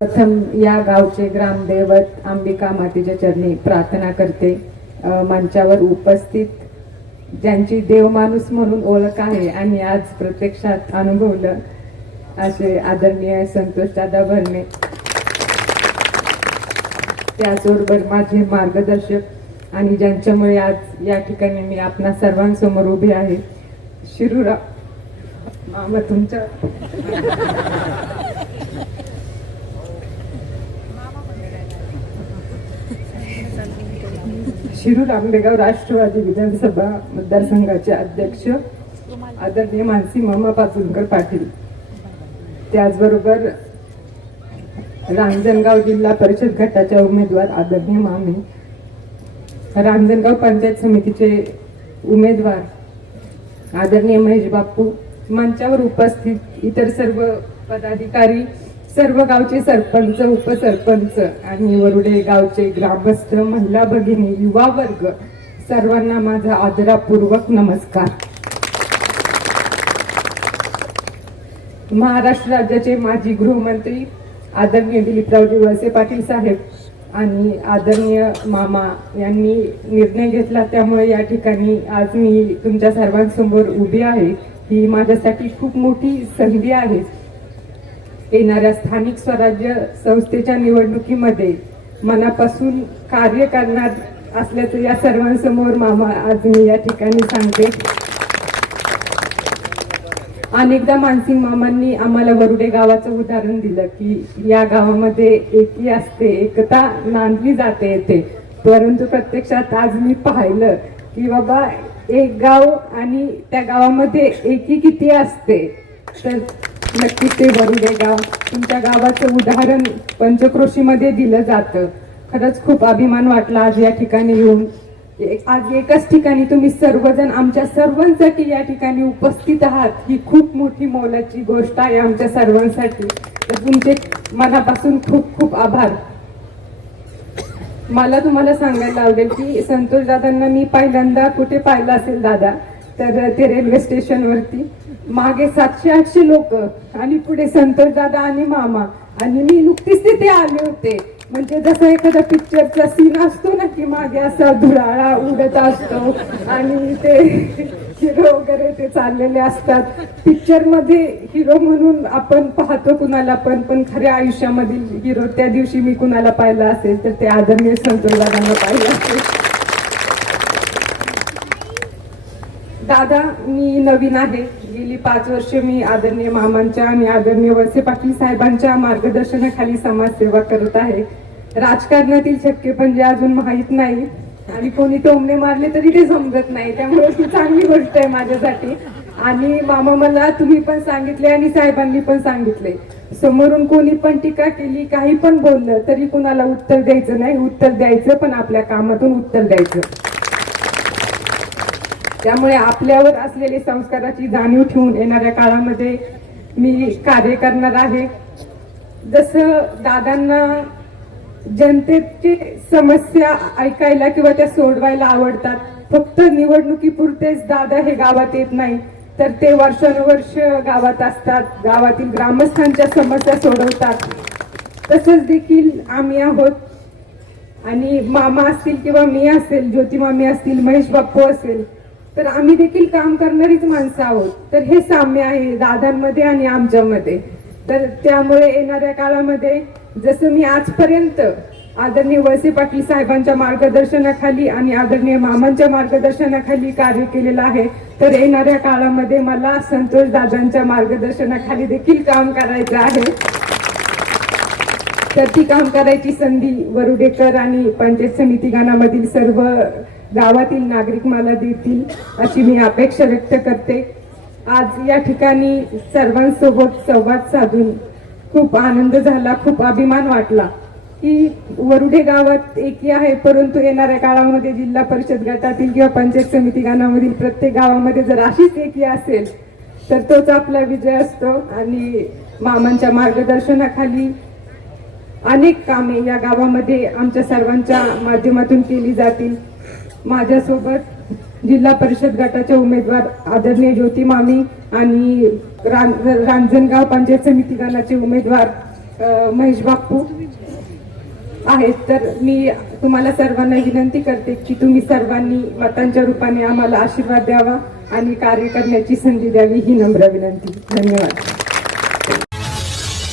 प्रथम या गावचे ग्रामदैवत अंबिका मातेच्या चरणी प्रार्थना करते. मंचावर उपस्थित ज्यांची देवमाणूस म्हणून ओळख आहे आणि आज प्रत्यक्षात अनुभवलं असे आदरणीय संतोष दादा भरणे, त्याचबरोबर माझे मार्गदर्शक आणि ज्यांच्यामुळे आज या ठिकाणी मी आपणा सर्वांसमोर उभे आहे, शिरूराम मामा तुमच्या शिरूर आंबेगाव राष्ट्रवादी विधानसभा मतदारसंघाचे अध्यक्ष आदरणीय मानसी मामा पाचुलकर पाटील, त्याचबरोबर रांजणगाव जिल्हा परिषद गटाच्या उमेदवार आदरणीय मामी, रांजणगाव पंचायत समितीचे उमेदवार आदरणीय महेश बापू, मंचावर उपस्थित इतर सर्व पदाधिकारी, सर्व गावचे सरपंच, उपसरपंच आणि वरुडे गावचे ग्रामस्थ, महिला भगिनी, युवा वर्ग, सर्वांना माझा आदरपूर्वक नमस्कार. महाराष्ट्र राज्याचे माजी गृहमंत्री आदरणीय दिलीपरावजी वळसे पाटील साहेब आणि आदरणीय मामा यांनी निर्णय घेतला, त्यामुळे या ठिकाणी आज मी तुमच्या सर्वांसमोर उभी आहे. ही माझ्यासाठी खूप मोठी संधी आहे. येणाऱ्या स्थानिक स्वराज्य संस्थेच्या निवडणुकीमध्ये मनापासून कार्य करणार असल्याचं या सर्वांसमोर मामा आज मी या ठिकाणी सांगते. अनेकदा मानसिंग मामांनी आम्हाला वरुडे गावाचं उदाहरण दिलं की या गावामध्ये एकी असते, एकता नांदली जाते येते, परंतु प्रत्यक्षात आज मी पाहिलं की बाबा एक गाव आणि त्या गावामध्ये एकी किती असते. तर नक्कीच ते वरुडे गाव, तुमच्या गावाचं उदाहरण पंचक्रोशीमध्ये दिलं जातं. खरंच खूप अभिमान वाटला आज या ठिकाणी येऊन. आज एकाच ठिकाणी तुम्ही सर्वजण आमच्या सर्वांसाठी या ठिकाणी उपस्थित आहात, ही खूप मोठी मोलाची गोष्ट आहे आमच्या सर्वांसाठी. तर तुमचे मनापासून खूप खूप आभार. मला तुम्हाला सांगायला आवडेल की संतोष दादांना मी पहिल्यांदा कुठे पाहिलं असेल दादा, तर ते रेल्वे स्टेशनवरती मागे 700-800 लोक आणि पुढे संतोष दादा आणि मामा, आणि मी नुकतीच तिथे आले होते. म्हणजे जसं एखादा पिक्चरचा सीन असतो ना की मागे असा धुराळा उडत असतो आणि ते हिरो वगैरे ते चाललेले असतात. पिक्चर मध्ये हिरो म्हणून आपण पाहतो कुणाला पण खऱ्या आयुष्यामधील हिरो त्या दिवशी मी कुणाला पाहिलं असेल तर ते आदरणीय संतोष दादांना पाहिलं असेल. दादा, मी नवीन आहे. गेली 5 वर्ष मी आदरणीय मामांच्या आणि आदरणीय वळसे पाटील साहेबांच्या मार्गदर्शनाखाली समाजसेवा करत आहे. राजकारणातील छक्केपंजे अजून माहीत नाही आणि कोणी टोमणे मारले तरी ते समजत नाही, त्यामुळे ती चांगली गोष्ट आहे माझ्यासाठी. आणि मामा मला तुम्ही पण सांगितले आणि साहेबांनी पण सांगितले, समोरून कोणी पण टीका केली, काही पण बोललं तरी कुणाला उत्तर द्यायचं नाही, उत्तर द्यायचं पण आपल्या कामातून उत्तर द्यायचं. त्यामुळे आपल्यावर असलेले संस्काराची जाणीव ठेवून येणाऱ्या काळामध्ये मी कार्य करणार आहे. जसं दादांना जनतेची समस्या ऐकायला किंवा त्या सोडवायला आवडतात, फक्त निवडणुकीपुरतेच दादा हे गावात येत नाही, तर ते वर्षानुवर्ष गावात असतात, गावातील ग्रामस्थांच्या समस्या सोडवतात. तसंच देखील आम्ही आहोत आणि मामा असतील किंवा मी असेल, ज्योती मामी असतील, महेश बाप्पू असेल, तर आम्ही देखील काम करणारीच माणसं आहोत. तर हे साम्य आहे दादांमध्ये आणि आमच्यामध्ये. तर त्यामुळे येणाऱ्या काळामध्ये जसं मी आजपर्यंत आदरणीय वळसे पाटील साहेबांच्या मार्गदर्शनाखाली आणि आदरणीय मामांच्या मार्गदर्शनाखाली कार्य केलेलं आहे, तर येणाऱ्या काळामध्ये मला संतोष दादांच्या मार्गदर्शनाखाली देखील काम करायचं आहे. तर ती काम करायची संधी वरुडेकर आणि पंचायत समिती गणामधील सर्व गावातील नागरिक मला देतील अशी मी अपेक्षा व्यक्त करते. आज या ठिकाणी सर्वांसोबत संवाद साधून खूप आनंद झाला, खूप अभिमान वाटला की वरुडे गावात एकी आहे, परंतु येणाऱ्या काळामध्ये जिल्हा परिषद गटातील किंवा पंचायत समिती गणामधील प्रत्येक गावामध्ये जर अशीच एकी असेल तर तोच आपला विजय असतो. आणि मामांच्या मार्गदर्शनाखाली अनेक कामे या गावामध्ये आमच्या सर्वांच्या माध्यमातून केली जातील. माझ्यासोबत जिल्हा परिषद गटाचे उमेदवार आदरणीय ज्योती मामी आणि रांजणगाव पंचायत समिती गणाचे उमेदवार महेश बाप्पू आहेत. तर मी तुम्हाला सर्वांना विनंती करते की तुम्ही सर्वांनी मतांच्या रूपाने आम्हाला आशीर्वाद द्यावा आणि कार्य करण्याची संधी द्यावी ही नम्र विनंती. धन्यवाद.